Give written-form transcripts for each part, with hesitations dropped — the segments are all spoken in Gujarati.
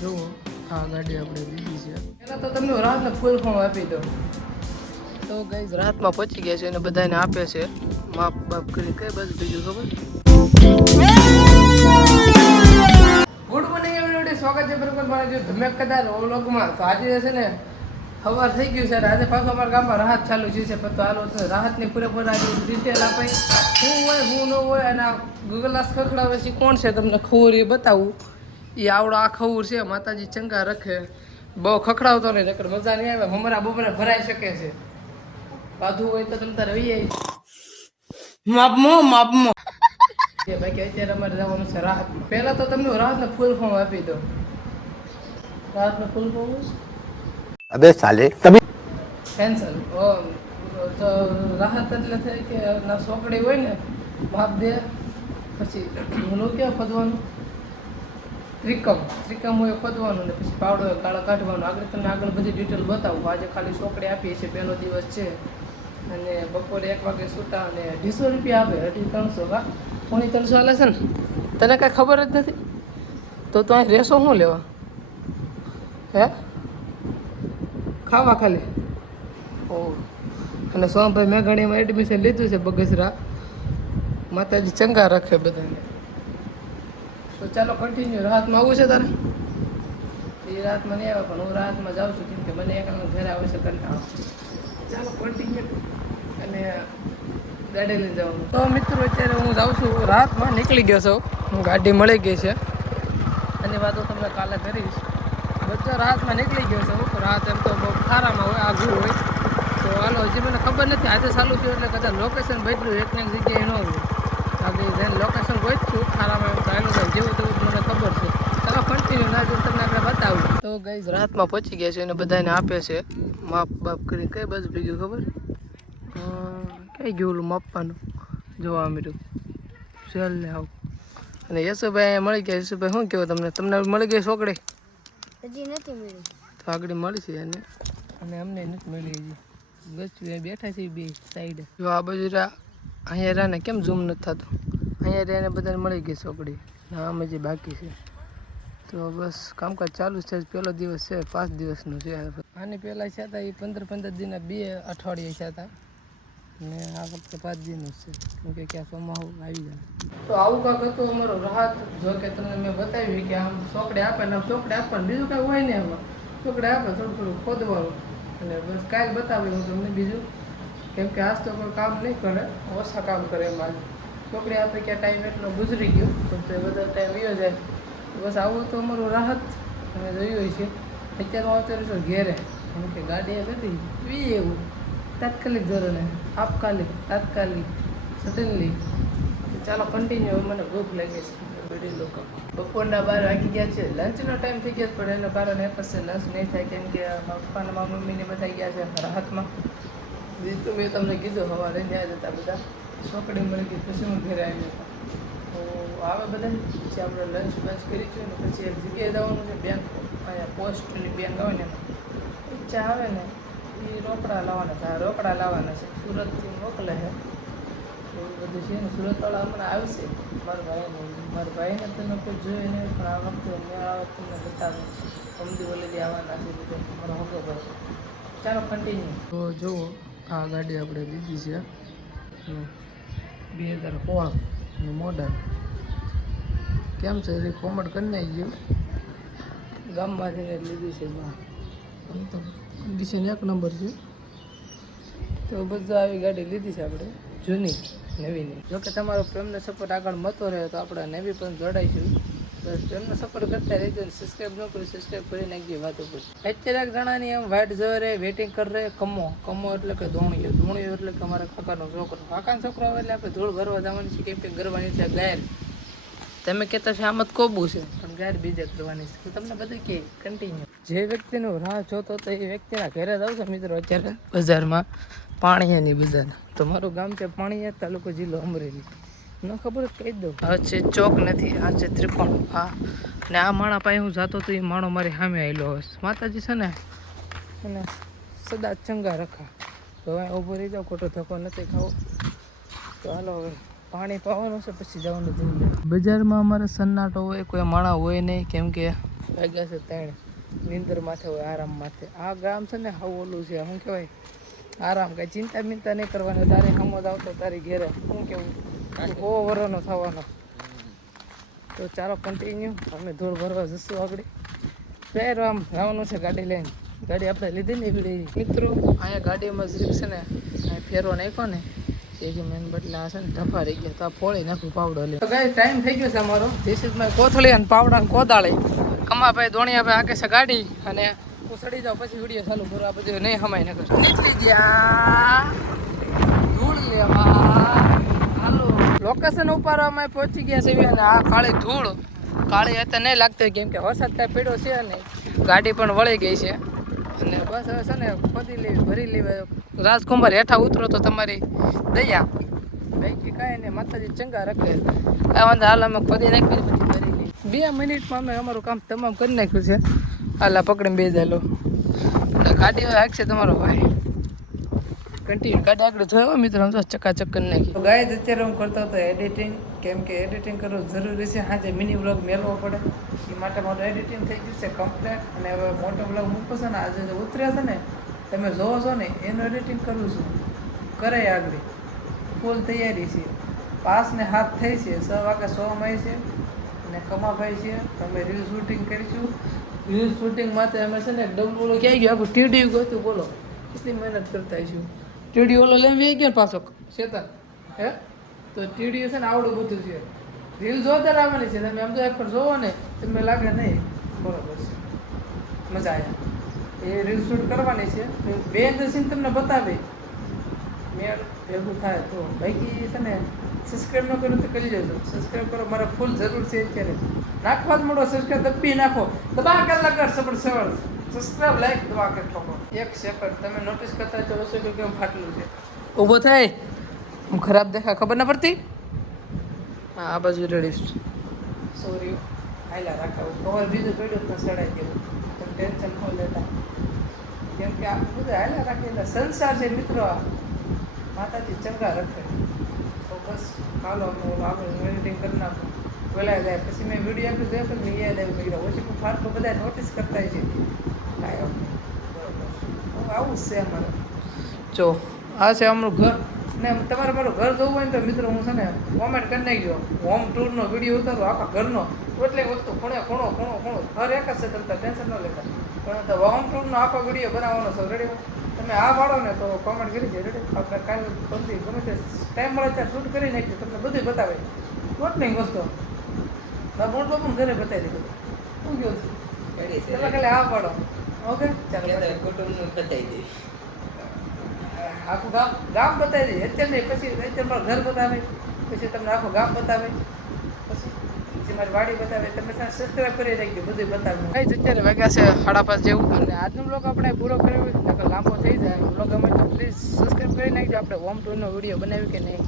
જુઓ આ ગાડી આપણે લીધી છે. પહેલાં તો તમને રાતને ફૂલ ફોર્મ આપી દો. તો ગાઈઝ રાતમાં પહોંચી ગયા છે અને બધાને આપે છે માપ બાપ કરી. કઈ બાજુ બીજું ખબર. ગુડ મોર્નિંગ એવરીબોડી, સ્વાગત છે બરોબર મારા જો ધમેકદાર વ્લોગમાં. તો આજે છે ને સવાર થઈ ગયું છે. આજે પાછું અમારા ગામમાં રાહત ચાલુ છે. પણ તો હાલો રાહતની પૂરેપૂરી આજે ડિટેલ આપે શું હોય શું ન હોય અને આ ગ્લાસ ખખડાવે છે કોણ છે તમને ખબર એ બતાવું. એ આવડો આ ખબર છે માતાજી ચંગા રખે. બહુ ખખડાવતો નહીં નકર મજા નહીં આવે. હમણાં બપોરે ભરાઈ શકે છે. બાધું હોય તો તમે તારે વહી માપમો બાકી અત્યારે અમારે જવાનું છે રાહત. પહેલા તો તમને રાહતને ફૂલ ફોર્મ આપી દો. રાહતને ફૂલ ફોર્મ અબે સાલે તમે કેન્સલ. તો રાહત એટલે થાય કે ના સોકડી હોય ને બાપ દે પછી ઓલું ક્યાં ખોદવાનું ત્રિકમ હોય ખોદવાનું ને પછી પાવડો હોય કાળો કાઢવાનો. આગળ બધી ડિટેલ બતાવું. આજે ખાલી સોકડી આપીએ છીએ, પહેલો દિવસ છે અને બપોરે 1 વાગે છૂટા અને 250 રૂપિયા આપે. 350 હા 350 હાલે છે ને. તને કાંઈ ખબર જ નથી તો અહીં રહેશો શું લેવા હે ખાવા ખાલી. ઓ અને સોમભાઈ મેઘાણીમાં એડમિશન લીધું છે બગસરા. માતાજી ચંગા રાખે બધાને. તો ચાલો કન્ટિન્યુ. રાહતમાં આવું છે તારે? એ રાતમાં નહીં આવે પણ હું રાતમાં જાઉં છું કેમ કે મને એકલા ઘરે આવે છે કંટાળો. ચાલો કન્ટિન્યુ અને ગાડી લઈને જવાનું. તો મિત્રો અત્યારે હું જાઉં છું રાતમાં. નીકળી ગયો છું હું, ગાડી મળી ગઈ છે. એની વાતો તમને કાલે કરીશ. બધો રાતમાં નીકળી ગયો છે. રાત એમ તો બહુ ખારામાં હોય, આઘું હોય. તો હાલો હજી મને ખબર નથી આજે ચાલુ થયું એટલે કદાચ લોકેશન બદલ્યું એક ને એક જગ્યાએ ન હોય. આપણે જેને લોકેશન ગોઠશું ખારામાં એમ ચાલુ થાય જેવું તેવું મને ખબર છે. ચાલો કન્ટિન્યુ ના જો તમને આપણે બતાવું. તો ગાઈઝ રાતમાં પહોંચી ગયા છે અને બધાને આપે છે માપ બાપ કરી. કઈ બાજુ ભેગું ખબર કઈ ગયું ઓલું માપવાનું જોવા મળ્યું. ચાલ ને આવું. અને યશુભાઈ અહીંયા મળી ગયા. યશુભાઈ શું કહેવું તમને મળી ગઈ સોકડી? હજી નથી મળી. તો આગળ મળી છે એને અને અમને નથી મળી હજી. બસ બેઠા છે બે સાઈડે. જો આ બાજુ અહીંયા રહ્યા ને કેમ ઝૂમ નથી થતું. અહીંયા રહ્યા ને બધાને મળી ગઈ સોકડી. આમ હજી બાકી છે. તો બસ કામકાજ ચાલુ છે. પહેલો દિવસ છે, 5 દિવસનું છે. આની પહેલાં છે હતા એ 15 દિનના 2 અઠવાડિયે છે હતા ને આ વખતે 5 દિનનું છે કેમ કે ક્યાં ચોમાસું આવી જાય. તો આવું કાંક હતું અમારો રાહત. જો કે તમને મેં બતાવ્યું કે આમ ચોકડે આપે ને આમ ચોકડે આપવાનું બીજું કાંઈ હોય નહીં. આમાં ચોકડે આપે થોડું ખોદવાનું અને બસ કાંઈ બતાવ્યું હું તમને બીજું. કેમ કે આજ તો કોઈ કામ નહીં કરે, ઓછા કામ કરે એમાં. ચોકડી આપે ક્યાં ટાઈમ એટલો ગુજરી ગયો તો બધા ટાઈમ વયો જાય. બસ આવું તો અમારું રાહત અમે જોયું છે. અત્યારે હું અત્યારે છું ઘેરે કેમ કે ગાડી હતી બી એવું તાત્કાલિક ધોરણે તાત્કાલિક સડનલી. ચાલો કન્ટિન્યુ. મને ભૂખ લાગે છે. બધી લોકો બપોરના 12 વાગી ગયા છે. લંચનો ટાઈમ થઈ ગયો પણ એનું કારણ એ પછી લંચ નહીં થાય કેમ કે પપ્પાને મારા મમ્મીને બધા ગયા છે રાહતમાં. બીજું મેં તમને કીધું સવારે ત્યાં જતા બધા ચોકડી મળી ગઈ પછી હું ઘરે આવી હતા. તો આવે બધા પછી આપણે લંચ કરી છું ને પછી એક જગ્યાએ જવાનું છે બેંક. અહીંયા પોસ્ટની બેંક આવે ને ઈચ્છા આવે ને એ રોકડા લાવવાના છે. સુરતથી મોકલે છે એવું બધું છે ને. સુરતવાળા હમણાં આવશે મારા ભાઈને તમે કોઈ જોઈ નહીં પણ આ વખતે મેળ આવે તમને બતાવે. સમજી બોલેલી આવવાના છે બધું મારો હોકો ભાઈ. ચાલો કન્ટિન્યુ. તો જુઓ આ ગાડી આપણે લીધી છે 2016 મોડલ. કેમ છે એ કોમેન્ટ કરી નાખજો. ગામમાંથી લીધી છે તો કન્ડિશન 1 નંબર છે. તો બધું આવી ગાડી લીધી છે આપણે જૂની નવીની. જોકે તમારો પ્રેમનો સપોર્ટ આગળ મળતો રહે તો આપણે નવી પણ જોડાઈશું. બસ પ્રેમનો સપોર્ટ કરતા રહેજો. સબસ્ક્રાઈબ ન કરી સબસ્ક્રાઈબ કરી નાખજો. વાતો પર અત્યારે એક જણાની એમ વાઇટ જોઈ રહે વેઇટિંગ કરી રહે. કમો એટલે કે ધોણીઓ એટલે કે અમારા કાકાનો છોકરો. કાકાનો છોકરો આવે એટલે આપણે ધૂળ ભરવા જવાની છે. કેમ્પિંગ કરવાની છે. ગાયર તમે કહેતા છે આમ જ કોબું છે પણ ગાયર બીજે કરવાની છે. તો તમને બધું કે કન્ટિન્યુ. જે વ્યક્તિનું રાહ જોતો તો એ વ્યક્તિના ઘરે જાવ છો મિત્રો. અત્યારે બજારમાં પાણીયાની બજાર. તો મારું ગામ છે પાણીયા, તાલુકો જિલ્લો અમરેલી. ન ખબર જ કહી દઉં. આ છે ચોક નથી, આ છે ત્રિકોણ. હા અને આ માણા પાસે હું જતો તો એ માણો મારી સામે આવેલો હોય. માતાજી છે ને અને સદા ચંગા રખા. તો હવે ઊભો રહી જાઓ, ખોટો ધક્કો નથી ખાવો. તો હાલો હવે પાણી પાવાનું છે પછી જવાનું. બજારમાં અમારે સન્નાટો હોય, કોઈ માણા હોય નહીં કેમ કે વાગ્યા છે 3 નીંદર માથે હોય આરામ માથે આ ગામ છે ને હાવ ઓલું છે શું કહેવાય આરામ કાંઈ ચિંતા બિંતા નહીં કરવાની તારે હમો જ આવતો તારી ઘેરે શું કેવું બહુ વરોનો થવાનો તો ચાલો કન્ટિન્યુ અમે ધૂળ ભરવા જશું આગળ પહેરો આમ જવાનું છે ગાડી લઈને ગાડી આપણે લીધી ને એવી મિત્રો અહીંયા ગાડીમાં જરીક છે ને અહીંયા ફેરવો નાખ્યો ને એ જે મેન બદલા છે ને ઢફા રહી ગયા તો આ ફોડી નાખું પાવડો લે તો ગાઈસ ટાઈમ થઈ ગયો છે અમારો ધીસ ઇઝ માય કોથળી અને પાવડા અને કોદાળી કમાભાઈ દોણિયાભાઈ આકે છે ગાડી અને હું સડી જાઉં પછી વિડીયો ચાલુ કરું આ બધું નહીં હમાય ન કર નીકળી ગયા ધૂળ લેવા હાલો લોકેશન ઉપર અમે પહોંચી ગયા છે અને આ કાળી ધૂળ કાળી અત્યારે નહીં લાગતી કેમ કે વરસાદ કાંઈ પડ્યો છે નહીં ગાડી પણ વળી ગઈ છે અને બસ હવે છે ને ખોદી લેવી ભરી લેવી રાજકુમાર હેઠા ઉતરો તો તમારી દયા બાકી કાંઈ નહીં માતાજી ચંગા રાખે આ વાંધો હાલ અમે ખોદી નાખી પછી ભરી લઈ 2 મિનિટમાં અમે અમારું કામ તમામ કરી નાખ્યું છે હાલા પકડીને બે જાલો એટલે ગાડી હાંકશે તમારો ભાઈ કન્ટિન્યુ ગાડી આગળ થયો મિત્રો આમ તો ચકાચક કરી નાખી ગાય અત્યારે હું કરતો હતો એડિટિંગ કેમ કે એડિટિંગ કરવું જરૂરી છે આજે મિની વ્લોગ મેળવો પડે એ માટે મારું એડિટિંગ થઈ ગયું છે કમ્પ્લીટ અને હવે મોટો વ્લોગ મૂકો છે ને આજે જે ઉતર્યા છે ને તમે જોવો છો ને એનું એડિટિંગ કરું છું કરે આગળ ફૂલ તૈયારી છે 5 ને 7 થઈ છે 6 વાગે 100 માં છે અને કમાભાઈ છે અમે રીલ શૂટિંગ કરીશું રીલ શૂટિંગ માટે અમે છે ને ડબલું ક્યાં ગયું આખું ટીડી ગયું બોલો કેટલી મહેનત કરતા આવીશું ટીડી ઓલો લેવી ગયો પાછો શેતન હે તો ટીડી છે ને આવડું બધું છે રીલ જોરદાર આવવાની છે તમે આમ તો એક પર જોવો ને તમને લાગે નહીં બરોબર છે મજા આવે એ રીલ શૂટ કરવાની છે બે સીન તમને બતાવી મેળ ભેગું થાય તો બાકી છે ને સબસ્ક્રાઈબ ન કરો તો કરી લેજો સબસ્ક્રાઈબ કરો મારે ફૂલ જરૂર છે અત્યારે નાખવા જ મળો સબસ્ક્રાઈબ દબી નાખો દબા કર લગર સબર સબર સબસ્ક્રાઈબ લાઈક દબા કે ઠોકો 1 સેકન્ડ તમે નોટિસ કરતા છો રસોઈ કે કેમ ફાટલું છે ઊભો થાય હું ખરાબ દેખા ખબર ના પડતી હા આ બાજુ રેડી સોરી હાઈલા રાખાવું કવર બીજું પડ્યું તો સડાઈ દેવું તમે ટેન્શન ન લેતા કેમ કે આ બધું હાઈલા રાખેલા સંસાર છે મિત્રો માતાજી ચંગા રાખે તો બસ હાલો હું આગળ એડિટિંગ કરી નાખું બોલાય જાય પછી મેં વિડીયો આપ્યું જોયા પણ મેં યાદ આવ્યું મેં ઓછી પણ ફાટ બધા નોટિસ કરતા છે કાંઈ બરોબર આવું જ છે અમારે જો આ છે અમારું ઘર ને તમારે મારું ઘર જોવું હોય ને તો મિત્રો હું છે ને કોમેન્ટ કરી નાખજો હોમ ટૂરનો વિડીયો ઉતારો આખા ઘરનો એટલી વસ્તુ ખૂણો ઘર એક જ છે તમે ટેન્શન ન લેતા પણ તો હોમ ટૂરનો આખો વિડીયો બનાવવાનો છે રેડી તમે આ પાડો ને તો કોમેન્ટ કરી દે રેડી આપણે કાલે બધી ગમે તે ટાઈમ મળે ત્યાં શૂટ કરી નાખ્યું તમને બધું બતાવે નોટ નહીં વસ્તુ બોલ બાપુ ઘરે બતાવી દીધું શું ગયો તમે ખાલી આ પાડો ઓકે ચાલો કુટુંબનું બતાવી દઈ આખું ગામ બતાવી દઈએ અત્યારે નહીં પછી અત્યારે મારું ઘર બતાવે પછી તમને આખું ગામ બતાવે પછી મારી વાડી બતાવે તમે સબસ્ક્રાઈબ કરી રાખજો બધું બતાવે કઈ અત્યારે વાગ્યા છે 5:30 જેવું અને આજનો બ્લોગ આપણે પૂરો કર્યો નકર લાંબો થઈ જાય બ્લોગ ગમે તો પ્લીઝ સબસ્ક્રાઈબ કરી નાખજો આપણે હોમ ટૂરનો વિડીયો બનાવ્યું કે નહીં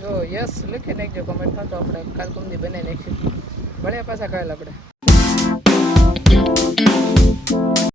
જો યસ લખી નાખજો કમેન્ટમાં તો આપણે કાલ કુમદી બનાવી નાખીશું ભલે પાછા કાલે આપણે